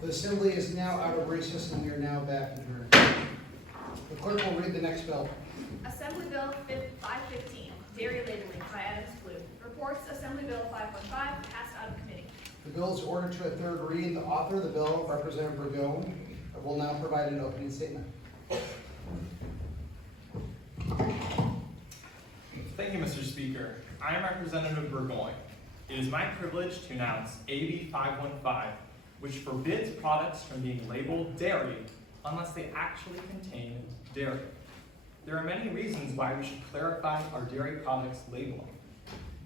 The assembly is now out of recess and we are now back adjourned. The clerk will read the next bill. Assembly Bill 515, Dairy Labeling by Adams Blue. Reports Assembly Bill 515 passed out of committee. The bill is ordered to a third reading. The author of the bill, Representative Burgone, will now provide an opening statement. Thank you, Mr. Speaker. I am Representative Burgoyne. It is my privilege to announce AB 515, which forbids products from being labeled dairy unless they actually contain dairy. There are many reasons why we should clarify our dairy products labeling.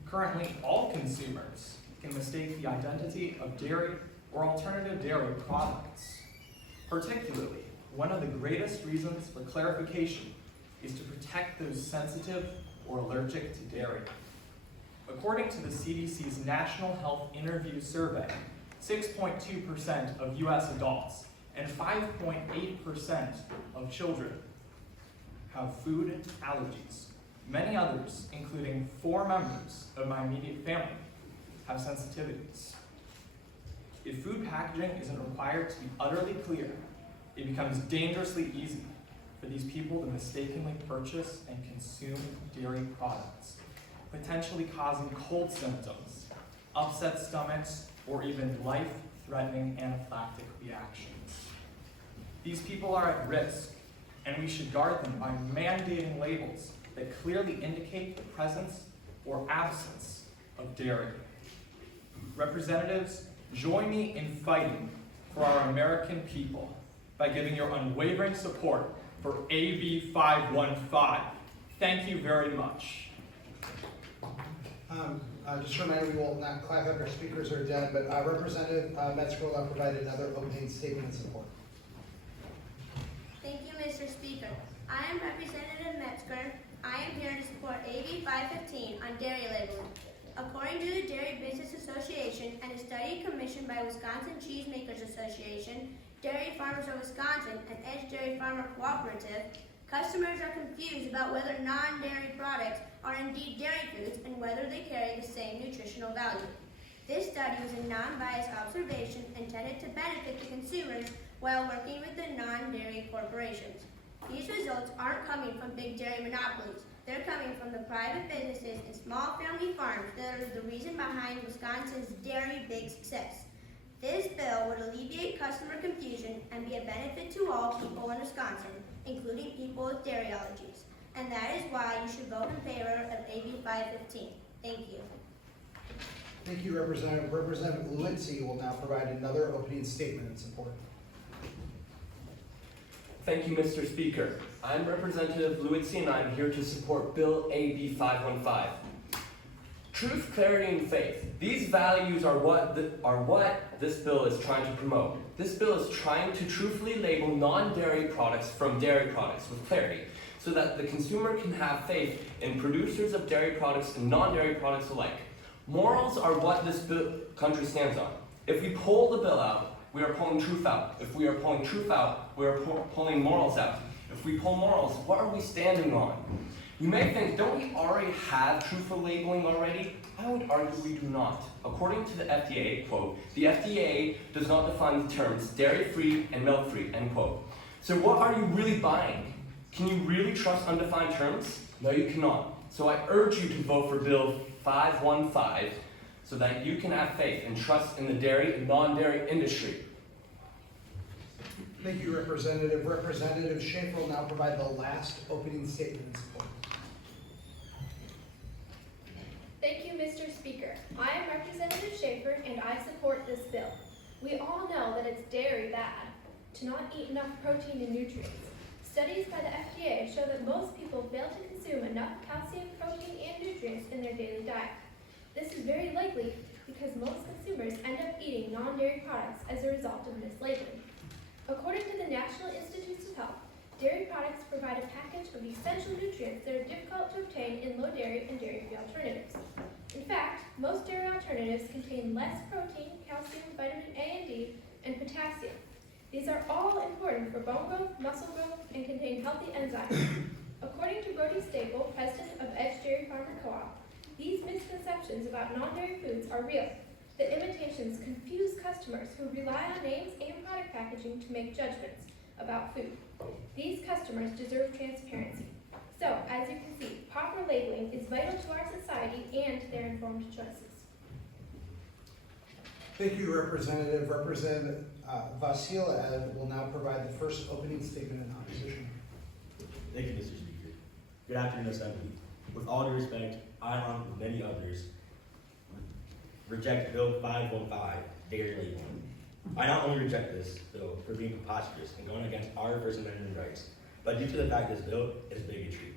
Currently, all consumers can mistake the identity of dairy or alternative dairy products. Particularly, one of the greatest reasons for clarification is to protect those sensitive or allergic to dairy. According to the CDC's National Health Interview Survey, 6.2% of US adults and 5.8% of children have food allergies. Many others, including 4 members of my immediate family, have sensitivities. If food packaging isn't required to be utterly clear, it becomes dangerously easy for these people to mistakenly purchase and consume dairy products, potentially causing cold symptoms, upset stomachs, or even life-threatening anaphylactic reactions. These people are at risk, and we should guard them by mandating labels that clearly indicate the presence or absence of dairy. Representatives, join me in fighting for our American people by giving your unwavering support for AB 515. Thank you very much. Just a reminder, we will not clap after speakers are done, but Representative Metzger will now provide another opening statement in support. Thank you, Mr. Speaker. I am Representative Metzger. I am here to support AB 515 on dairy labeling. According to the Dairy Business Association and a study commissioned by Wisconsin Cheesemakers Association, Dairy Farmers of Wisconsin, and Edge Dairy Farmer Cooperative, customers are confused about whether non-dairy products are indeed dairy foods and whether they carry the same nutritional value. This study was a non-biased observation intended to benefit the consumers while working with the non-dairy corporations. These results aren't coming from big dairy monopolies. They're coming from the private businesses and small family farms that are the reason behind Wisconsin's dairy big success. This bill would alleviate customer confusion and be a benefit to all people in Wisconsin, including people with dairy allergies. And that is why you should vote in favor of AB 515. Thank you. Thank you, Representative. Representative Lewitsy will now provide another opening statement in support. Thank you, Mr. Speaker. I'm Representative Lewitsy, and I'm here to support Bill AB 515. Truth, clarity, and faith. These values are what this bill is trying to promote. This bill is trying to truthfully label non-dairy products from dairy products with clarity, so that the consumer can have faith in producers of dairy products and non-dairy products alike. Morals are what this country stands on. If we pull the bill out, we are pulling truth out. If we are pulling truth out, we are pulling morals out. If we pull morals, what are we standing on? You may think, don't we already have truthful labeling already? I would argue we do not. According to the FDA, quote, the FDA does not define the terms dairy-free and milk-free, end quote. So what are you really buying? Can you really trust undefined terms? No, you cannot. So I urge you to vote for Bill 515 so that you can have faith and trust in the dairy and non-dairy industry. Thank you, Representative. Representative Schaefer will now provide the last opening statement in support. Thank you, Mr. Speaker. I am Representative Schaefer, and I support this bill. We all know that it's dairy bad to not eat enough protein and nutrients. Studies by the FDA show that most people fail to consume enough calcium, protein, and nutrients in their daily diet. This is very likely because most consumers end up eating non-dairy products as a result of mislabeling. According to the National Institutes of Health, dairy products provide a package of essential nutrients that are difficult to obtain in low dairy and dairy-free alternatives. In fact, most dairy alternatives contain less protein, calcium, vitamin A and D, and potassium. These are all important for bone growth, muscle growth, and contain healthy enzymes. According to Brody Staple, president of Edge Dairy Farmer Co-op, these misconceptions about non-dairy foods are real. The imitations confuse customers who rely on names and product packaging to make judgments about food. These customers deserve transparency. So, as you can see, proper labeling is vital to our society and their informed choices. Thank you, Representative. Representative Vasilev will now provide the first opening statement in opposition. Thank you, Mr. Speaker. Good afternoon, Assembly. With all due respect, I, along with many others, reject Bill 515, dairy labeling. I not only reject this bill for being preposterous and going against our First Amendment rights, but due to the fact this bill is bigotry.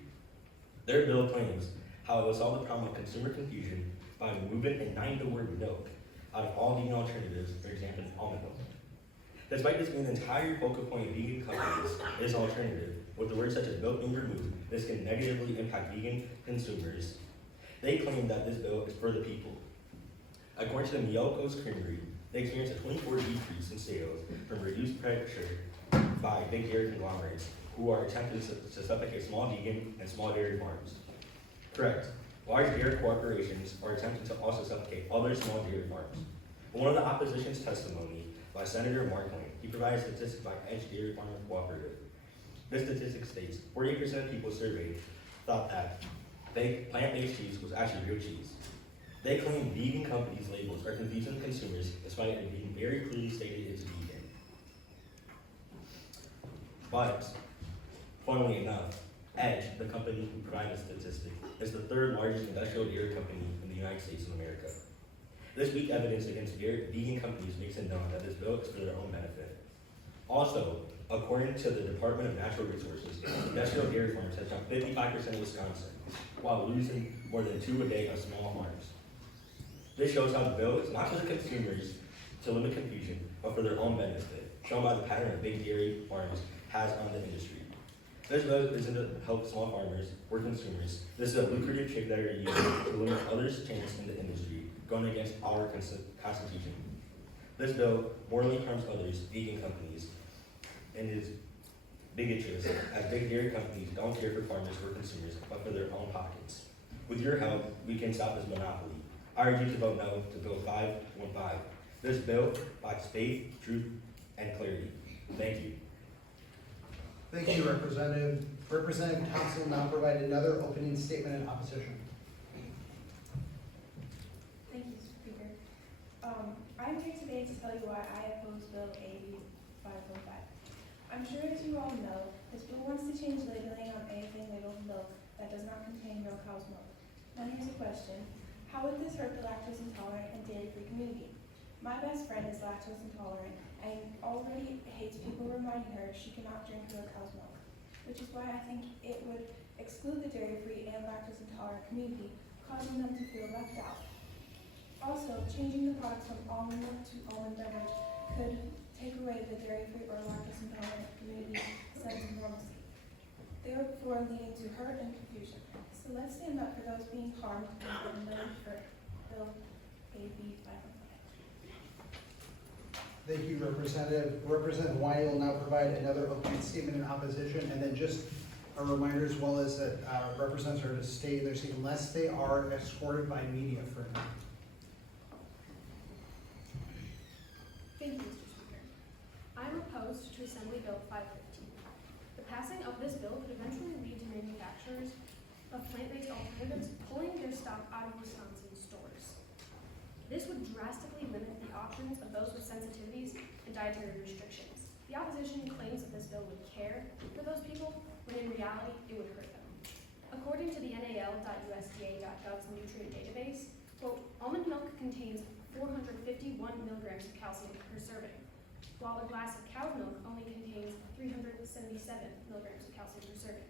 Their bill claims how it will solve the problem of consumer confusion by removing and denying the word milk out of all vegan alternatives, for example, almond milk. Despite this being the entire focal point of vegan companies is an alternative, with the words such as milk being removed, this can negatively impact vegan consumers. They claim that this bill is for the people. According to the Miyoko's Creamery, they experienced a 24 decrease in sales from reduced pressure by big dairy conglomerates who are attempting to suffocate small vegan and small dairy farms. Correct. Large dairy corporations are attempting to also suffocate other small dairy farms. In one of the opposition's testimony by Senator Mark Lane, he provided statistics by Edge Dairy Farmer Cooperative. This statistic states 48% of people surveyed thought that plant-based cheese was actually real cheese. They claim vegan companies' labels are confusing consumers despite it being very clearly stated it's vegan. But, funnily enough, Edge, the company who provided the statistic, is the third largest industrial dairy company in the United States of America. This weak evidence against vegan companies makes it known that this bill is for their own benefit. Also, according to the Department of Natural Resources, industrial dairy farms have jumped 55% of Wisconsin, while losing more than 2 a day of small farms. This shows how the bill is not for the consumers to limit confusion, but for their own benefit, shown by the pattern of big dairy farms has on the industry. This bill isn't to help small farmers or consumers. This is a lucrative trick that are used to limit others' chance in the industry, going against our Constitution. This bill morally harms others, vegan companies, and is bigotry, as big dairy companies don't care for farmers or consumers, but for their own pockets. With your help, we can stop this monopoly. I urge you to vote no to Bill 515. This bill lacks faith, truth, and clarity. Thank you. Thank you, Representative. Representative Thompson will now provide another opening statement in opposition. Thank you, Speaker. I'm here today to tell you why I oppose Bill AB 515. I'm sure as you all know, this bill wants to change labeling on anything labeled milk that does not contain real cow's milk. Now here's a question. How would this hurt the lactose intolerant and dairy-free community? My best friend is lactose intolerant and already hates people reminding her she cannot drink real cow's milk, which is why I think it would exclude the dairy-free and lactose intolerant community, causing them to feel left out. Also, changing the products from almond milk to almond beverage could take away the dairy-free or lactose intolerant community's sense of normalcy, therefore leading to hurt and confusion. So let's stand up for those being harmed and vote for Bill AB 515. Thank you, Representative. Representative Wine will now provide another opening statement in opposition, and then just a reminder as well as that representatives are to stay in their seat unless they are escorted by media for a minute. Thank you, Mr. Speaker. I am opposed to Assembly Bill 515. The passing of this bill could eventually lead to manufacturers of plant-based alternatives pulling their stock out of Wisconsin stores. This would drastically limit the options of those with sensitivities and dietary restrictions. The opposition claims that this bill would care for those people, when in reality, it would hurt them. According to the NAL.USDA.gov's nutrient database, quote, almond milk contains 451 milligrams of calcium per serving, while a glass of cow's milk only contains 377 milligrams of calcium per serving.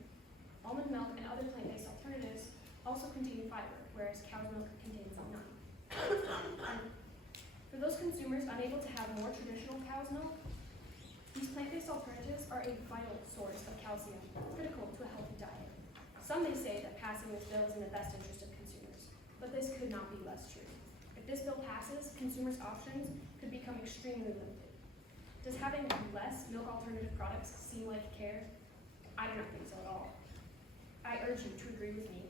Almond milk and other plant-based alternatives also contain fiber, whereas cow's milk contains none. For those consumers unable to have more traditional cow's milk, these plant-based alternatives are a vital source of calcium, critical to a healthy diet. Some may say that passing this bill is in the best interest of consumers, but this could not be less true. If this bill passes, consumers' options could become extremely limited. Does having less milk alternative products seem like care? I do not think so at all. I urge you to agree with me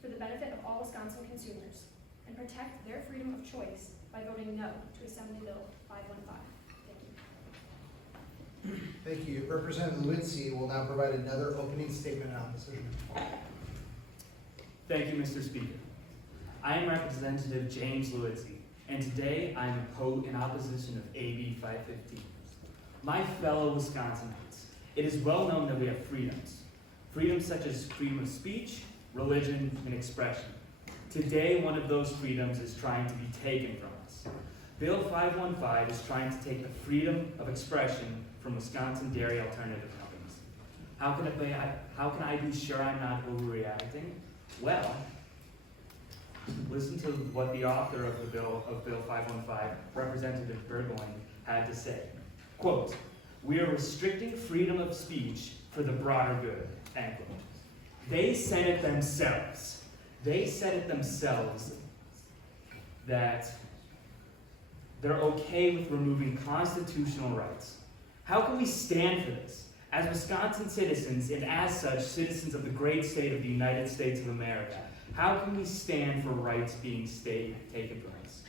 for the benefit of all Wisconsin consumers and and protect their freedom of choice by voting no to Assembly Bill 515. Thank you. Thank you. Representative Lewinsky will now provide another opening statement in opposition. Thank you, Mr. Speaker. I am Representative James Lewinsky, and today I am in opposition of AB 515. My fellow Wisconsinites, it is well known that we have freedoms. Freedoms such as freedom of speech, religion, and expression. Today, one of those freedoms is trying to be taken from us. Bill 515 is trying to take the freedom of expression from Wisconsin dairy alternative companies. How can I be sure I'm not overreacting? Well, listen to what the author of Bill 515, Representative Burgoyne, had to say. Quote, "We are restricting freedom of speech for the broader good," end quote. They said it themselves. They said it themselves that they're okay with removing constitutional rights. How can we stand for this? As Wisconsin citizens, and as such, citizens of the great state of the United States of America, how can we stand for rights being taken from us?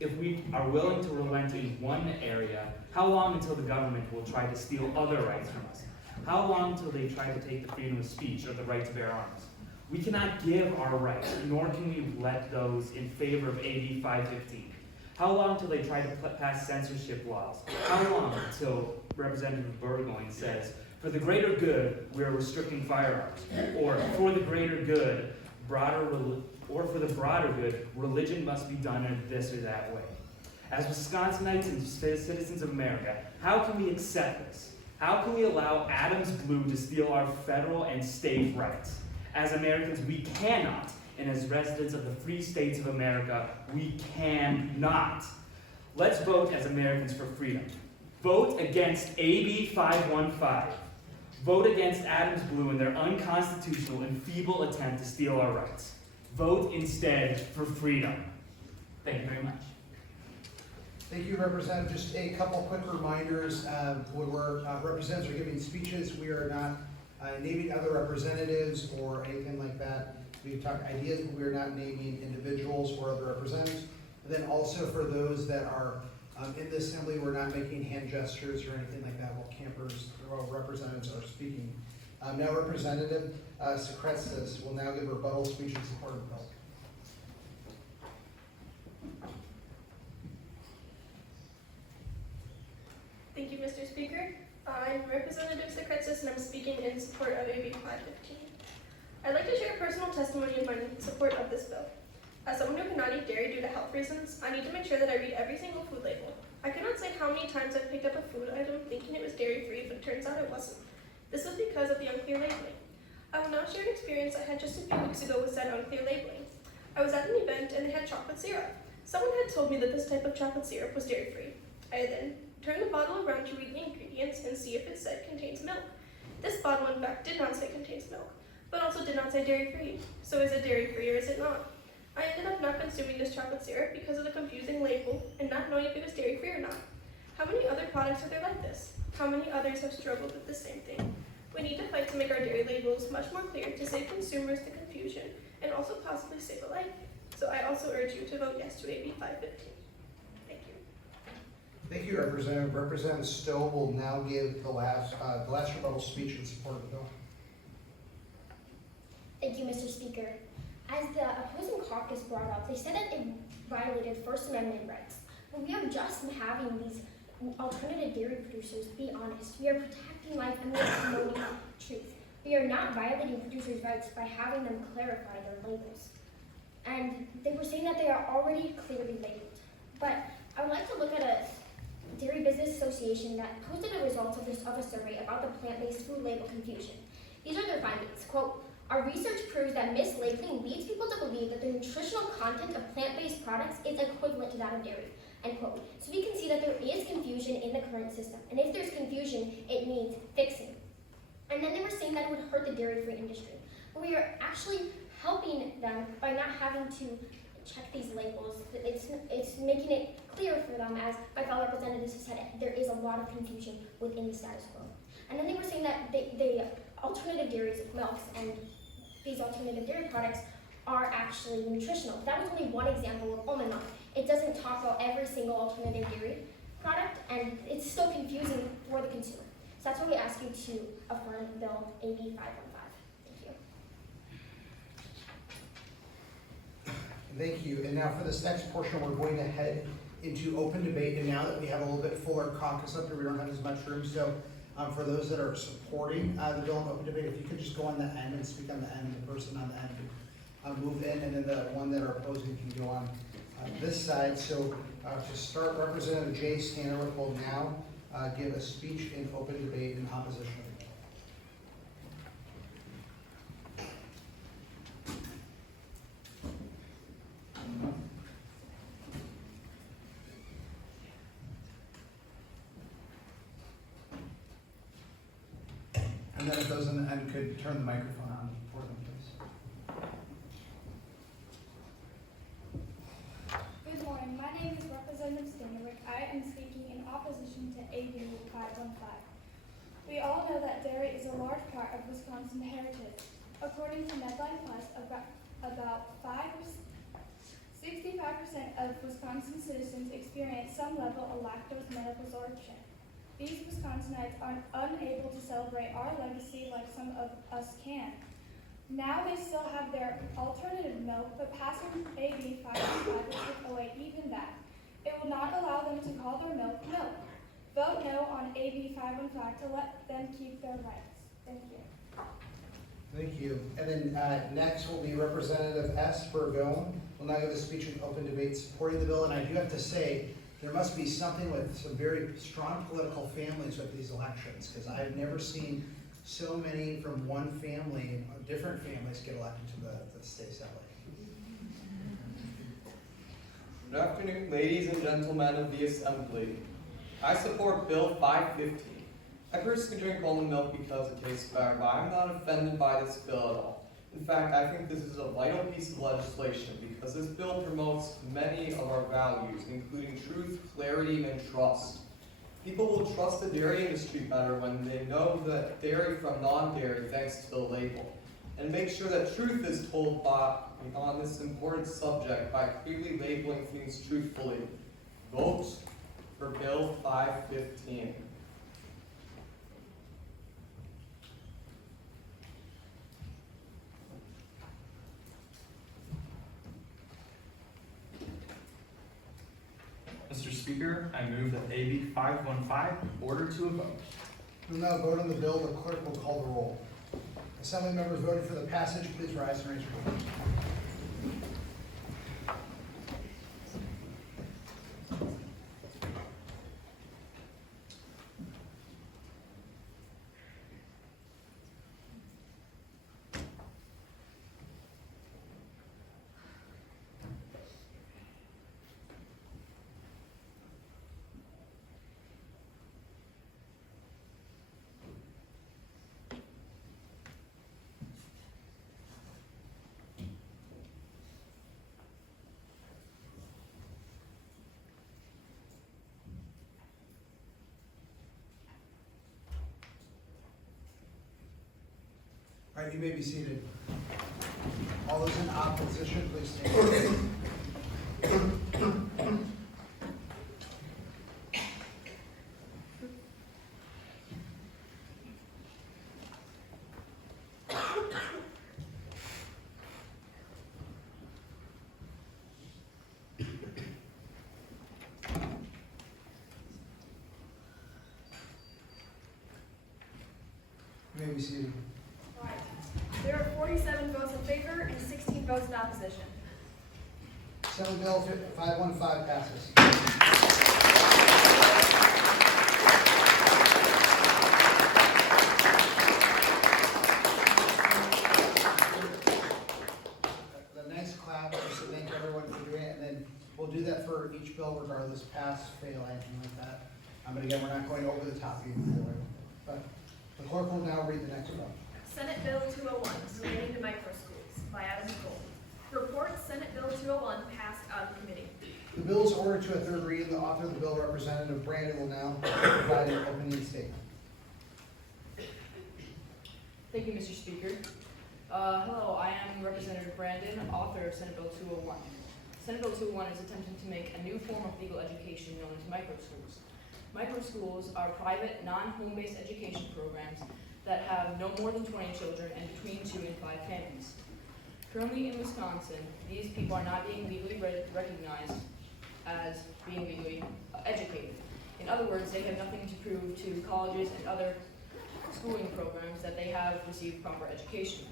If we are willing to relent in one area, how long until the government will try to steal other rights from us? How long until they try to take the freedom of speech or the right to bear arms? We cannot give our rights, nor can we let those in favor of AB 515. How long until they try to pass censorship laws? How long until Representative Burgoyne says, "For the greater good, we are restricting firearms," or "For the greater good, for the broader good, religion must be done in this or that way"? As Wisconsinites and citizens of America, how can we accept this? How can we allow Adams Blue to steal our federal and state rights? As Americans, we cannot, and as residents of the free states of America, we cannot. Let's vote as Americans for freedom. Vote against AB 515. Vote against Adams Blue and their unconstitutional and feeble attempt to steal our rights. Vote instead for freedom. Thank you very much. Thank you, Representative. Just a couple quick reminders. When representatives are giving speeches, we are not naming other representatives or anything like that. We talk ideas, but we are not naming individuals or other representatives. And then also for those that are in the assembly, we're not making hand gestures or anything like that while representatives are speaking. Now Representative Secretsis will now give a rebuttal speech in support of the bill. Thank you, Mr. Speaker. I'm Representative Secretsis, and I'm speaking in support of AB 515. I'd like to share a personal testimony of mine in support of this bill. As someone who cannot eat dairy due to health reasons, I need to make sure that I read every single food label. I cannot say how many times I've picked up a food item thinking it was dairy-free, but it turns out it wasn't. This was because of the unclear labeling. I will now share an experience I had just a few weeks ago with said unclear labeling. I was at an event and they had chocolate syrup. Someone had told me that this type of chocolate syrup was dairy-free. I then turned the bottle around to read the ingredients and see if it said contains milk. This bottle, in fact, did not say contains milk, but also did not say dairy-free. So is it dairy-free or is it not? I ended up not consuming this chocolate syrup because of the confusing label and not knowing if it was dairy-free or not. How many other products are there like this? How many others have struggled with the same thing? We need to fight to make our dairy labels much more clear to save consumers the confusion and also possibly save a life. So I also urge you to vote yes to AB 515. Thank you. Thank you, Representative. Representative Stowe will now give the last rebuttal speech in support of the bill. Thank you, Mr. Speaker. As the opposing caucus brought up, they said that it violated First Amendment rights. But we are just having these alternative dairy producers be honest. We are protecting life and we are promoting truth. We are not violating producers' rights by having them clarify their labels. And they were saying that they are already clearly labeled. But I would like to look at a Dairy Business Association that posted the results of a survey about the plant-based food label confusion. These are their findings. Quote, "Our research proves that mislabeling leads people to believe that the nutritional content of plant-based products is equivalent to that of dairy." End quote. So we can see that there is confusion in the current system. And if there's confusion, it needs fixing. And then they were saying that it would hurt the dairy-free industry. But we are actually helping them by not having to check these labels. It's making it clear for them, as my fellow representatives have said, there is a lot of confusion within the status quo. And then they were saying that the alternative dairies, milks, and these alternative dairy products are actually nutritional. That was only one example of almond milk. It doesn't talk about every single alternative dairy product, and it's still confusing for the consumer. So that's why we ask you to affirm Bill AB 515. Thank you. Thank you. And now for this next portion, we're going to head into open debate. And now that we have a little bit fuller caucus up here, we don't have as much room. So for those that are supporting the bill in open debate, if you could just go on the end and speak on the end, the person on the end move in, and then the one that are opposing can go on this side. So to start, Representative Jay Stanowith will now give a speech in open debate in opposition. And then if those on the end could turn the microphone on for them, please. Good morning. My name is Representative Stanowich. I am speaking in opposition to AB 515. We all know that dairy is a large part of Wisconsin heritage. According to Medline Plus, about 65% of Wisconsin citizens experience some level of lactose malabsorption. These Wisconsinites are unable to celebrate our legacy like some of us can. Now they still have their alternative milk, but passing AB 515 will take away even that. It will not allow them to call their milk milk. Vote no on AB 515 to let them keep their rights. Thank you. Thank you. And then next will be Representative S. Burgone. Will now give a speech in open debate supporting the bill. And I do have to say, there must be something with some very strong political families with these elections, because I've never seen so many from one family, different families, get elected to the state assembly. Good afternoon, ladies and gentlemen of the Assembly. I support Bill 515. I personally drink almond milk because it tastes better, but I'm not offended by this bill at all. In fact, I think this is a vital piece of legislation because this bill promotes many of our values, including truth, clarity, and trust. People will trust the dairy industry better when they know that dairy from non-dairy thanks to the label, and make sure that truth is told on this important subject by clearly labeling things truthfully. Vote for Bill 515. Mr. Speaker, I move that AB 515 order to a vote. We'll now vote on the bill. The clerk will call the roll. Assembly members voting for the passage, please rise and raise your hand. All right, you may be seated. All those in opposition, please stand. You may be seated. There are 47 votes in favor and 16 votes in opposition. Senate Bill 515 passes. The next clap, just to thank everyone for doing it, and then we'll do that for each bill regardless, pass, fail, anything like that. But again, we're not going over the top even for it. But the clerk will now read the next bill. Senate Bill 201, relating to Microschools, by Adam Cole. Report Senate Bill 201 passed out of committee. The bill is ordered to a third reading. The author of the bill, Representative Brandon, will now provide an opening statement. Thank you, Mr. Speaker. Hello, I am Representative Brandon, author of Senate Bill 201. Senate Bill 201 is attempting to make a new form of legal education known as microschools. Microschools are private, non-home-based education programs that have no more than 20 children and between 2 and 5 families. Currently in Wisconsin, these people are not being legally recognized as being legally educated. In other words, they have nothing to prove to colleges and other schooling programs that they have received proper education.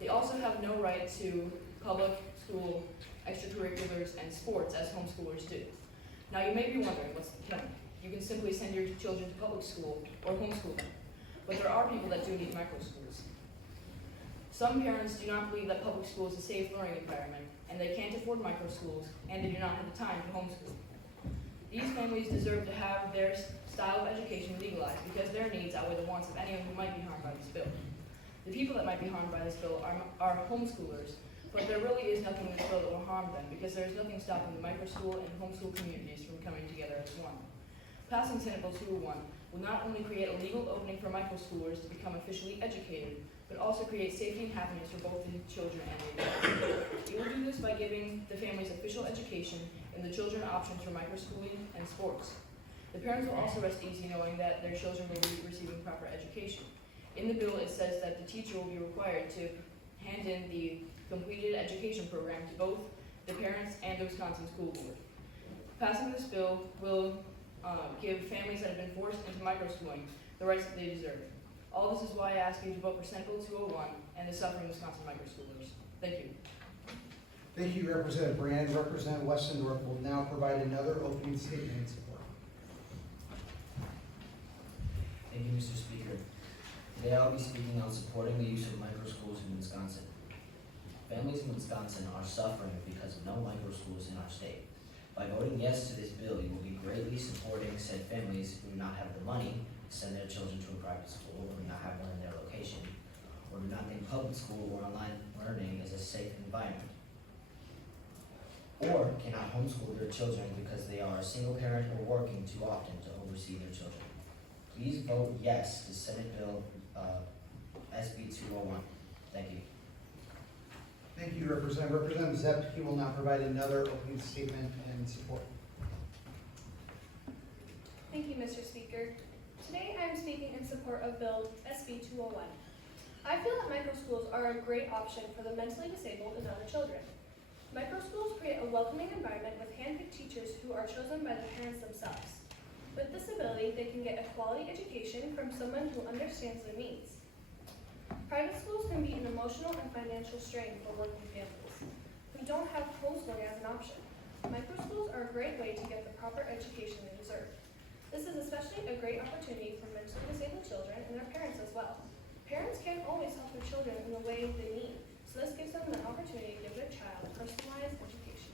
They also have no right to public school extracurriculars and sports as homeschoolers do. Now you may be wondering, what's the point? You can simply send your children to public school or homeschool them. But there are people that do need microschools. Some parents do not believe that public school is a safe learning environment, and they can't afford microschools, and they do not have the time to homeschool. These families deserve to have their style of education legalized because their needs outweigh the wants of anyone who might be harmed by this bill. The people that might be harmed by this bill are homeschoolers, but there really is nothing in this bill that will harm them because there is nothing stopping the microschool and homeschool communities from coming together as one. Passing Senate Bill 201 will not only create a legal opening for microschoolers to become officially educated, but also create safety and happiness for both the children and the adults. It will do this by giving the families official education and the children options for microschooling and sports. The parents will also rest easy knowing that their children will be receiving proper education. In the bill, it says that the teacher will be required to hand in the completed education program to both the parents and the Wisconsin School Board. Passing this bill will give families that have been forced into microschooling the rights that they deserve. All this is why I ask you to vote for Senate Bill 201 and the suffering Wisconsin microschoolers. Thank you. Thank you, Representative Brand. Representative Weston North will now provide another opening statement in support. Thank you, Mr. Speaker. Today I'll be speaking on supporting the use of microschools in Wisconsin. Families in Wisconsin are suffering because of no microschools in our state. By voting yes to this bill, you will be greatly supporting said families who do not have the money to send their children to a private school or do not have one in their location, or do not think public school or online learning is a safe environment, or cannot homeschool their children because they are a single parent or working too often to oversee their children. Please vote yes to Senate Bill SB 201. Thank you. Thank you, Representative. Representative Zepke will now provide another opening statement in support. Thank you, Mr. Speaker. Today I am speaking in support of Bill SB 201. I feel that microschools are a great option for the mentally disabled and other children. Microschools create a welcoming environment with handpicked teachers who are chosen by the parents themselves. With this ability, they can get a quality education from someone who understands their needs. Private schools can be an emotional and financial strain for working families who don't have homeschooling as an option. Microschools are a great way to get the proper education they deserve. This is especially a great opportunity for mentally disabled children and their parents as well. Parents can't always help their children in the way they need, so this gives them the opportunity to give their child personalized education.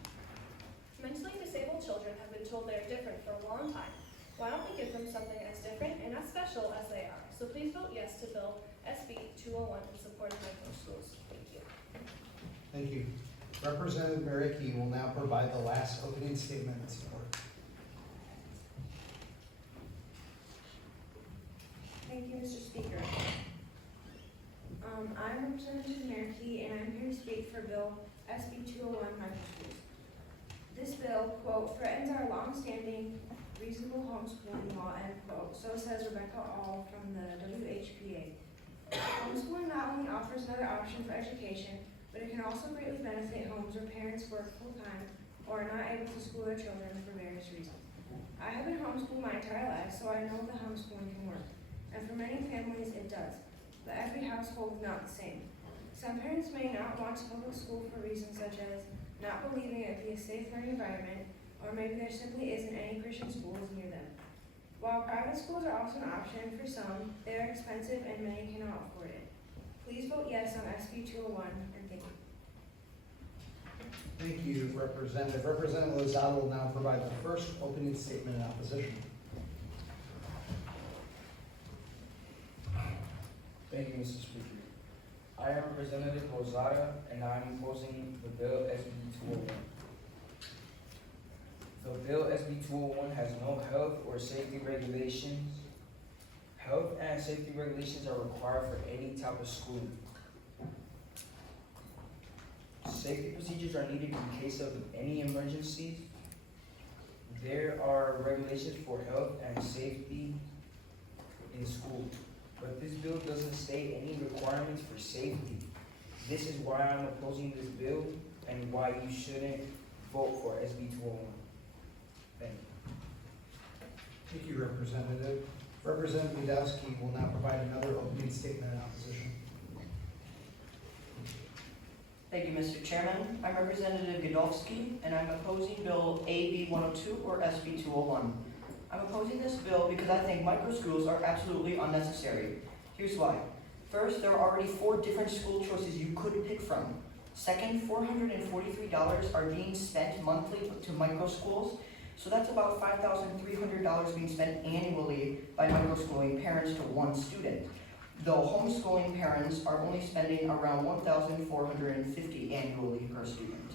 Mentally disabled children have been told they are different for a long time. Why don't we give them something as different and as special as they are? So please vote yes to Bill SB 201 in support of microschools. Thank you. Thank you. Representative Maricki will now provide the last opening statement in support. Thank you, Mr. Speaker. I'm Representative Markey, and I'm here to speak for Bill SB 201 Microschools. This bill, quote, threatens our long-standing reasonable homeschooling law, end quote. So says Rebecca All from the WHPA. Homeschooling not only offers another option for education, but it can also greatly benefit homes where parents work full-time or are not able to school their children for various reasons. I have been homeschooled my entire life, so I know that homeschooling can work. And for many families, it does. But every household is not the same. Some parents may not want to public school for reasons such as not believing it to be a safe learning environment, or maybe there simply isn't any Christian schools near them. While private schools are also an option for some, they are expensive and many cannot afford it. Please vote yes on SB 201, and thank you. Thank you, Representative. Representative Lozada will now provide the first opening statement in opposition. Thank you, Mr. Speaker. I am Representative Lozada, and I am opposing the Bill SB 201. The Bill SB 201 has no health or safety regulations. Health and safety regulations are required for any type of schooling. Safety procedures are needed in case of any emergencies. There are regulations for health and safety in school, but this bill doesn't state any requirements for safety. This is why I'm opposing this bill and why you shouldn't vote for SB 201. Thank you. Thank you, Representative. Representative Gudowski will now provide another opening statement in opposition. Thank you, Mr. Chairman. I'm Representative Godofsky, and I'm opposing Bill AB 102 or SB 201. I'm opposing this bill because I think microschools are absolutely unnecessary. Here's why. First, there are already 4 different school choices you could pick from. Second, $443 are being spent monthly to microschools, so that's about $5,300 being spent annually by microschooling parents to one student, though homeschooling parents are only spending around $1,450 annually per student.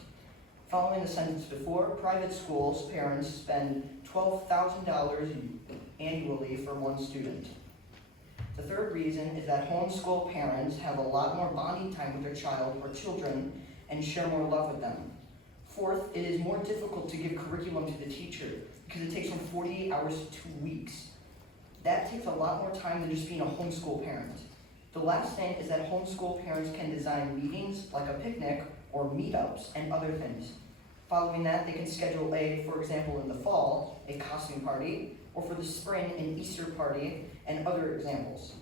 Following the sentence before, private schools parents spend $12,000 annually for one student. The third reason is that homeschool parents have a lot more bonding time with their child or children and share more love with them. Fourth, it is more difficult to give curriculum to the teacher because it takes from 48 hours to 2 weeks. That takes a lot more time than just being a homeschool parent. The last thing is that homeschool parents can design meetings like a picnic or meetups and other things. Following that, they can schedule for example, in the fall, a costume party, or for the spring, an Easter party, and other examples.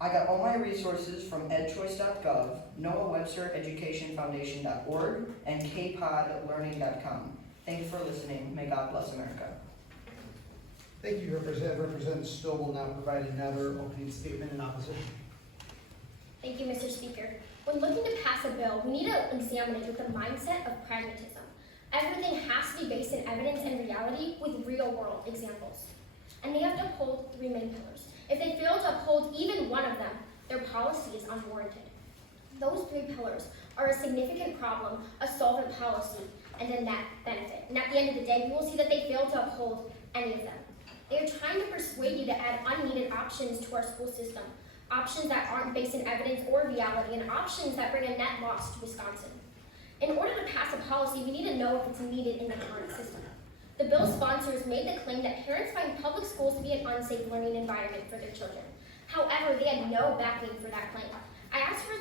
I got all my resources from edchoice.gov, NoahWebsterEducationFoundation.org, and kpodlearning.com. Thank you for listening. May God bless America. Thank you, Representative. Representative Stoll will now provide another opening statement in opposition. Thank you, Mr. Speaker. When looking to pass a bill, we need to examine it with the mindset of pragmatism. Everything has to be based in evidence and reality with real-world examples. And they have to uphold 3 main pillars. If they fail to uphold even one of them, their policy is unwarranted. Those 3 pillars are a significant problem, a solvent policy, and a net benefit. And at the end of the day, you will see that they fail to uphold any of them. They are trying to persuade you to add unneeded options to our school system, options that aren't based in evidence or reality, and options that bring a net loss to Wisconsin. In order to pass a policy, we need to know if it's needed in the current system. The bill's sponsors made the claim that parents find public schools to be an unsafe learning environment for their children. However, they had no backing for that claim. I asked for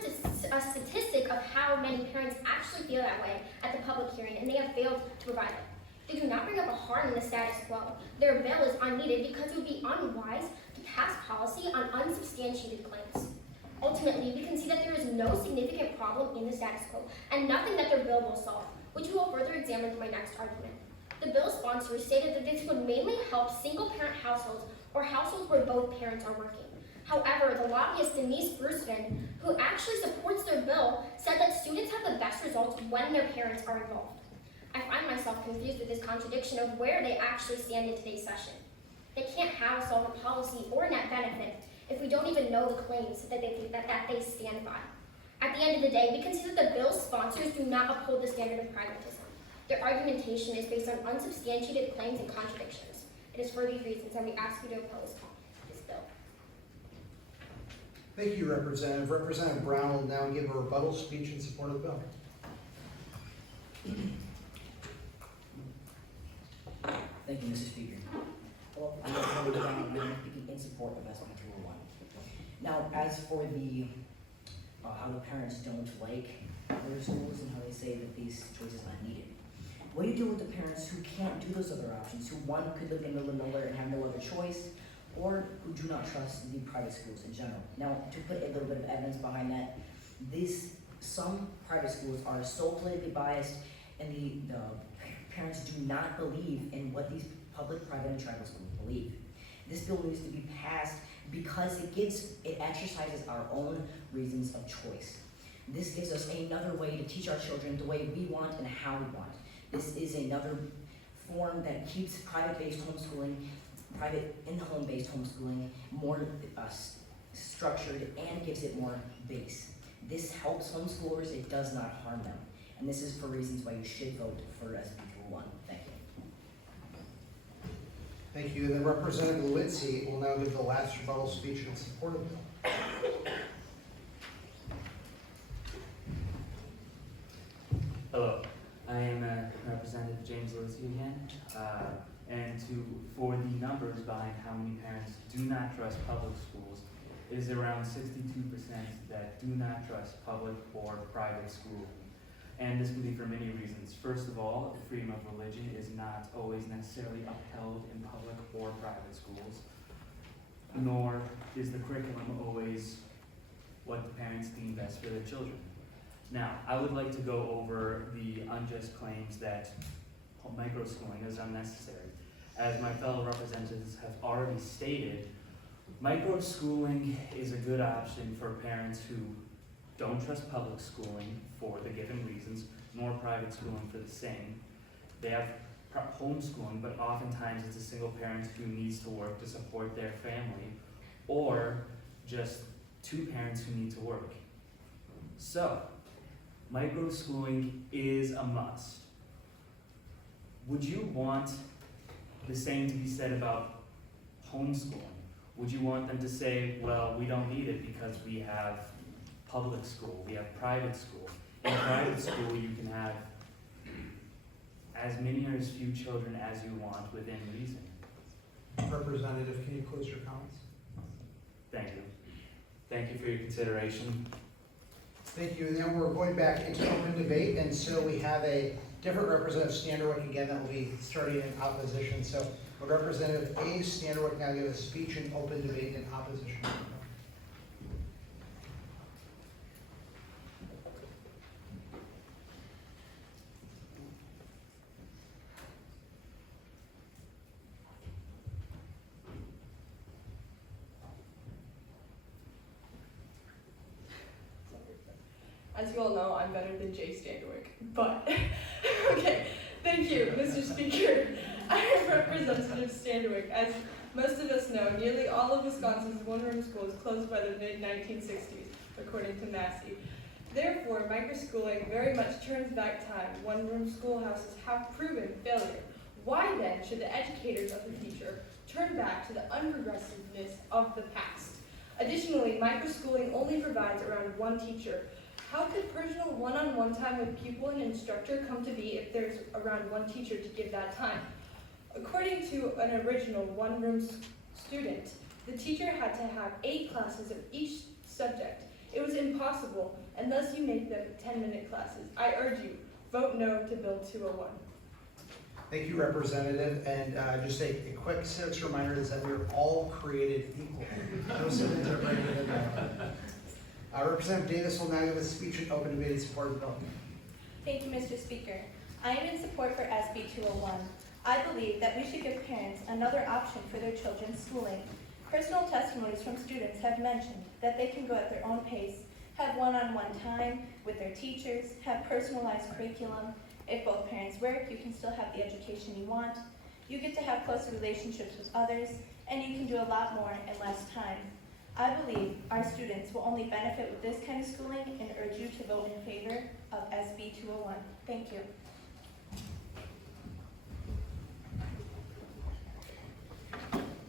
a statistic of how many parents actually feel that way at the public hearing, and they have failed to provide it. They do not bring up a harm in the status quo. Their bill is unneeded because it would be unwise to pass policy on unsubstantiated claims. Ultimately, we can see that there is no significant problem in the status quo, and nothing that their bill will solve, which we will further examine in my next argument. The bill sponsors stated that this would mainly help single-parent households or households where both parents are working. However, the lobbyist Denise Brusvin, who actually supports their bill, said that students have the best results when their parents are involved. I find myself confused with this contradiction of where they actually stand in today's session. They can't have a solvent policy or net benefit if we don't even know the claims that they stand by. At the end of the day, we can see that the bill's sponsors do not uphold the standard of pragmatism. Their argumentation is based on unsubstantiated claims and contradictions. It is for these reasons that we ask you to oppose this bill. Thank you, Representative. Representative Brown will now give a rebuttal speech in support of the bill. Thank you, Mr. Speaker. Well, I'm Representative Brown, and I'm speaking in support of SB 201. Now, as for the how the parents don't like their schools and how they say that these choices are not needed, what do you do with the parents who can't do those other options, who one could live in the middle of nowhere and have no other choice, or who do not trust the private schools in general? Now, to put a little bit of evidence behind that, some private schools are so politically biased, and the parents do not believe in what these public, private, and tribal schools believe. This bill needs to be passed because it exercises our own reasons of choice. This gives us another way to teach our children the way we want and how we want. This is another form that keeps private-based homeschooling, private in-home-based homeschooling more structured and gives it more base. This helps homeschoolers, it does not harm them. And this is for reasons why you should vote for SB 201. Thank you. Thank you. And then Representative Lewitsy will now give the last rebuttal speech in support of the bill. and for the numbers behind how many parents do not trust public schools, it is around 62% that do not trust public or private schooling. And this can be for many reasons. First of all, freedom of religion is not always necessarily upheld in public or private schools, nor is the curriculum always what the parents deem best for their children. Now, I would like to go over the unjust claims that microschooling is unnecessary. As my fellow representatives have already stated, microschooling is a good option for parents who don't trust public schooling for the given reasons, nor private schooling for the same. They have homeschooling, but oftentimes it's a single parent who needs to work to support their family, or just two parents who need to work. So, microschooling is a must. Would you want the same to be said about homeschooling? Would you want them to say, well, we don't need it because we have public school, we have private school. In private school, you can have as many or as few children as you want within reason. Representative, can you close your comments? Thank you. Thank you for your consideration. Thank you. And then we're going back into open debate, and so we have a different Representative Standerwick again that will be starting in opposition. So would Representative A. Standerwick now give a speech in open debate in opposition? As you all know, I'm better than Jay Standerwick, but, okay, thank you, Mr. Speaker. I am Representative Standerwick. As most of us know, nearly all of Wisconsin's one-room schools closed by the mid-1960s, according to Massey. Therefore, microschooling very much turns back time. One-room schoolhouses have proven failure. Why then should the educators of the future turn back to the unprogressiveness of the past? Additionally, microschooling only provides around one teacher. How could personal one-on-one time with pupil and instructor come to be if there's around one teacher to give that time? According to an original one-room student, the teacher had to have 8 classes of each subject. It was impossible, and thus you make them 10-minute classes. I urge you, vote no to Bill 201. Thank you, Representative. And just a quick civics reminder is that we are all created equal. No citizens are greater than another. Representative Davis will now give a speech in open debate in support of the bill. Thank you, Mr. Speaker. I am in support for SB 201. I believe that we should give parents another option for their children's schooling. Personal testimonies from students have mentioned that they can go at their own pace, have one-on-one time with their teachers, have personalized curriculum. If both parents work, you can still have the education you want. You get to have closer relationships with others, and you can do a lot more in less time. I believe our students will only benefit with this kind of schooling and urge you to vote in favor of SB 201. Thank you.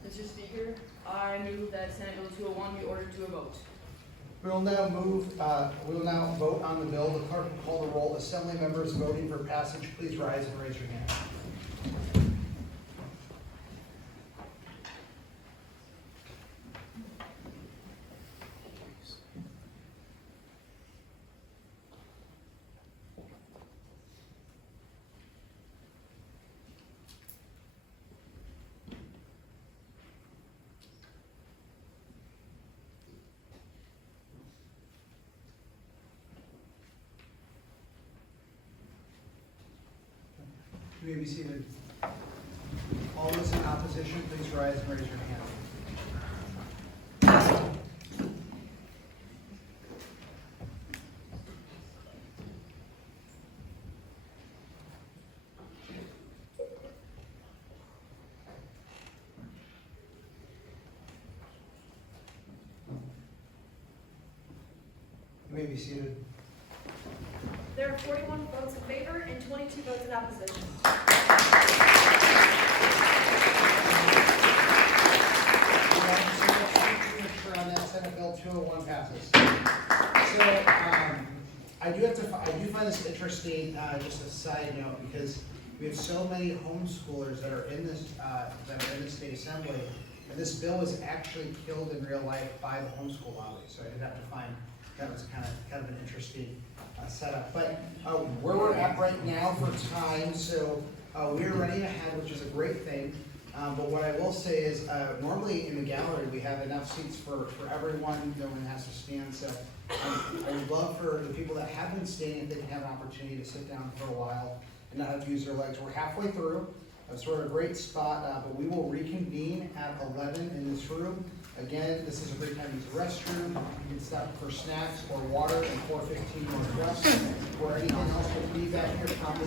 Mr. Speaker, I move that Senate Bill 201 be ordered to a vote. We will now vote on the bill. The clerk will call the roll. Assembly members voting for passage, please rise and raise your hand. You may be seated. All those in opposition, please rise and raise your hand. You may be seated. There are 41 votes in favor and 22 votes in opposition. On that Senate Bill 201 passes. So I do find this interesting. Just a side note, because We have so many homeschoolers that are in this, state assembly, and this bill was actually killed in real life by the homeschool lobby. So I did have to find, that was kind of an interesting setup. But where we're at right now for time, so we're running ahead, which is a great thing. But what I will say is, normally in the gallery, we have enough seats for everyone. No one has to stand. So I would love for the people that have been standing, if they can have an opportunity to sit down for a while and not have to use their legs. We're halfway through. So we're in a great spot, but we will reconvene at 11 in this room. Again, this is a great time to use the restroom. You can stop for snacks or water at 415 Northwest. Or anything else will be back here, probably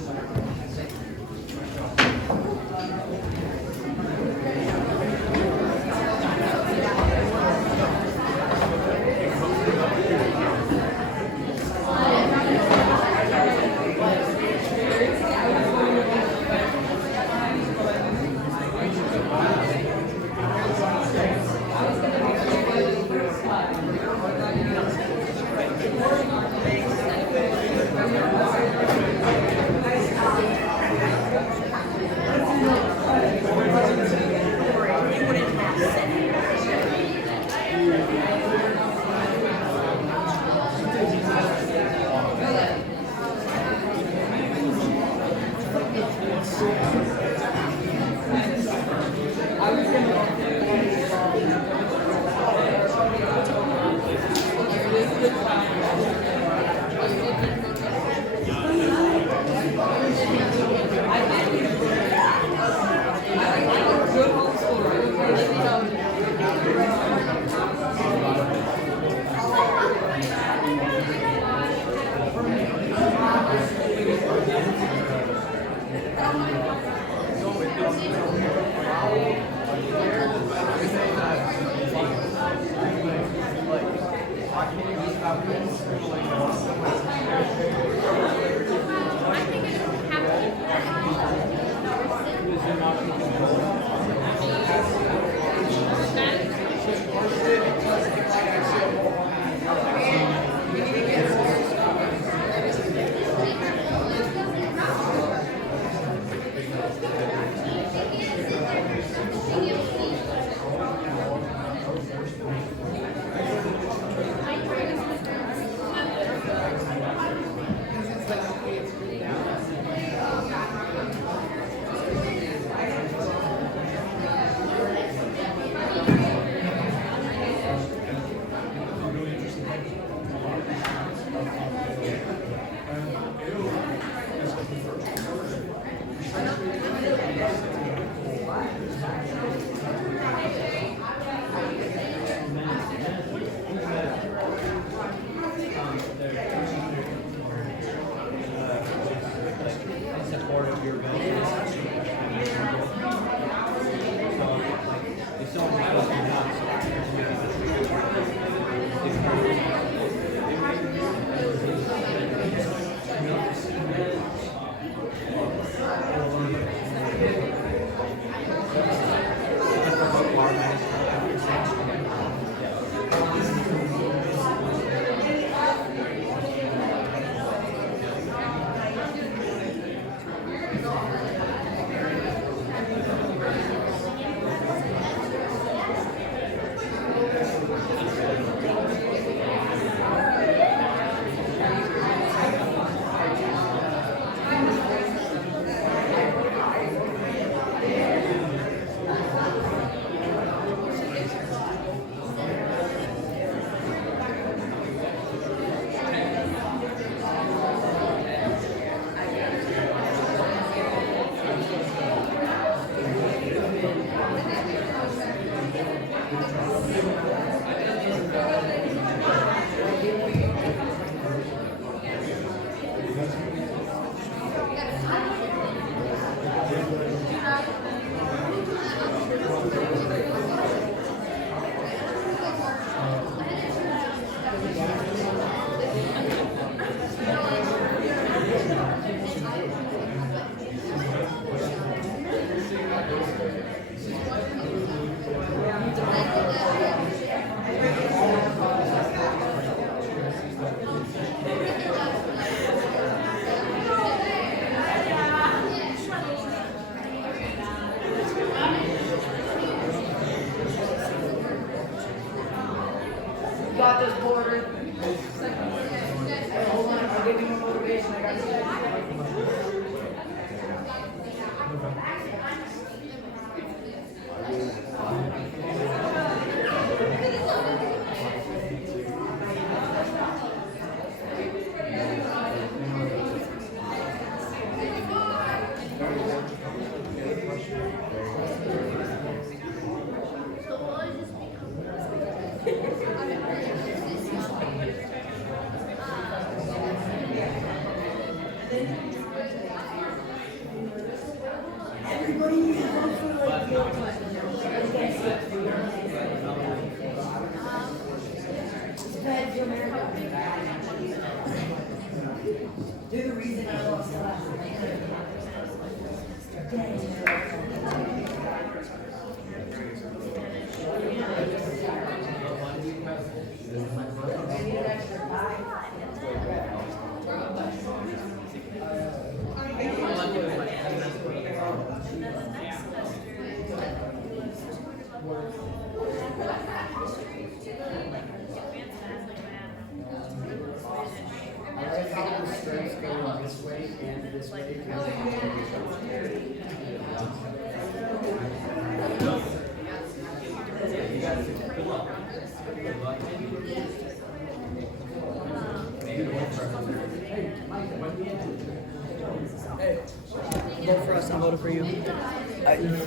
Vote for us, I'm voting for you.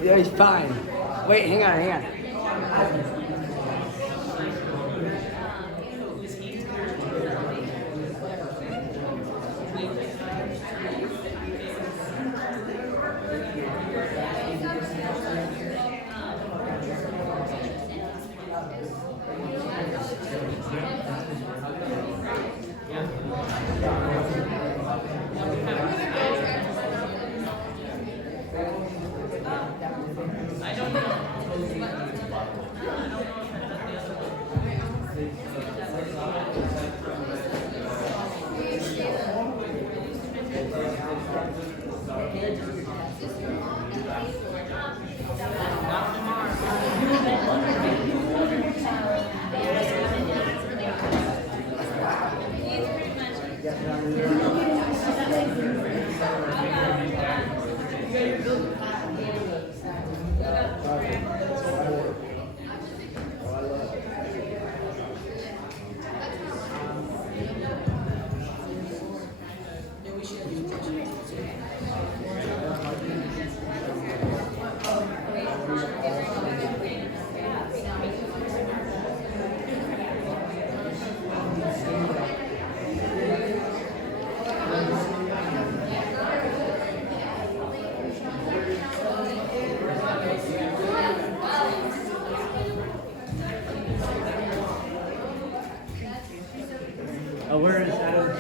Yeah, he's fine. Wait, hang on. Where is Adam?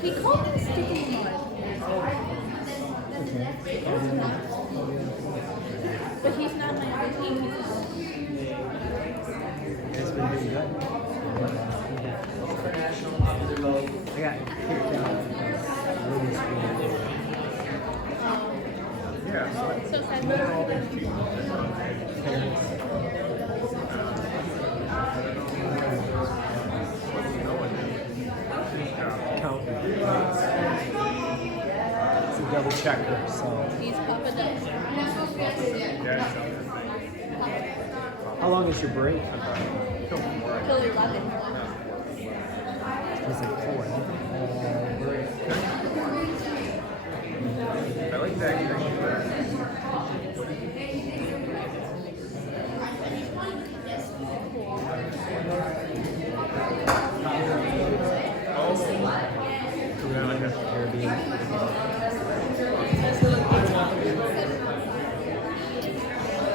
He called it sticky mud. But he's not my own team. It's been really good. For national popular vote. I got kicked out. So sad. checker, so. He's Papa Dough. How long is your break? Till 11. It's like 4. I like that.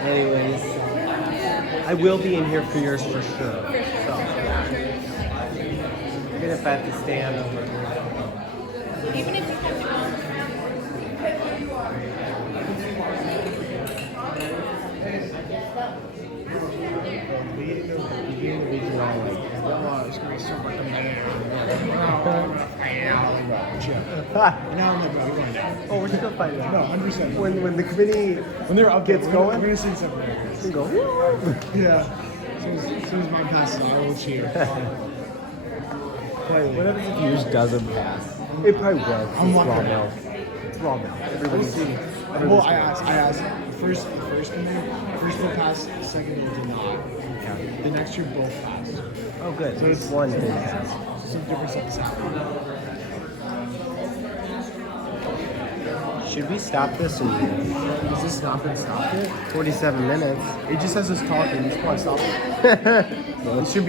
Anyways, I will be in here for yours for sure. So, even if I have to stand over here. Even if you come to It's gonna be super competitive. Now I'm like, bro, we're going down. Oh, we're still fighting. No, 100%. When the committee When they're up gets going, we're gonna sing something like this. we go. Yeah. As soon as mine passes, I will cheer. What happens if yours doesn't pass? It probably will. It's I'm raw lucky. milk. It's raw milk. We'll Everybody's see. everybody's Well, I asked. First one passed, second one did not. Yeah. The next two both passed. Oh, good. So it's one didn't pass. So some different stuff is happening. Should we stop this? Or is this not been stopped yet? 47 minutes. It just says it's talking. You just want to stop it. Well, it should be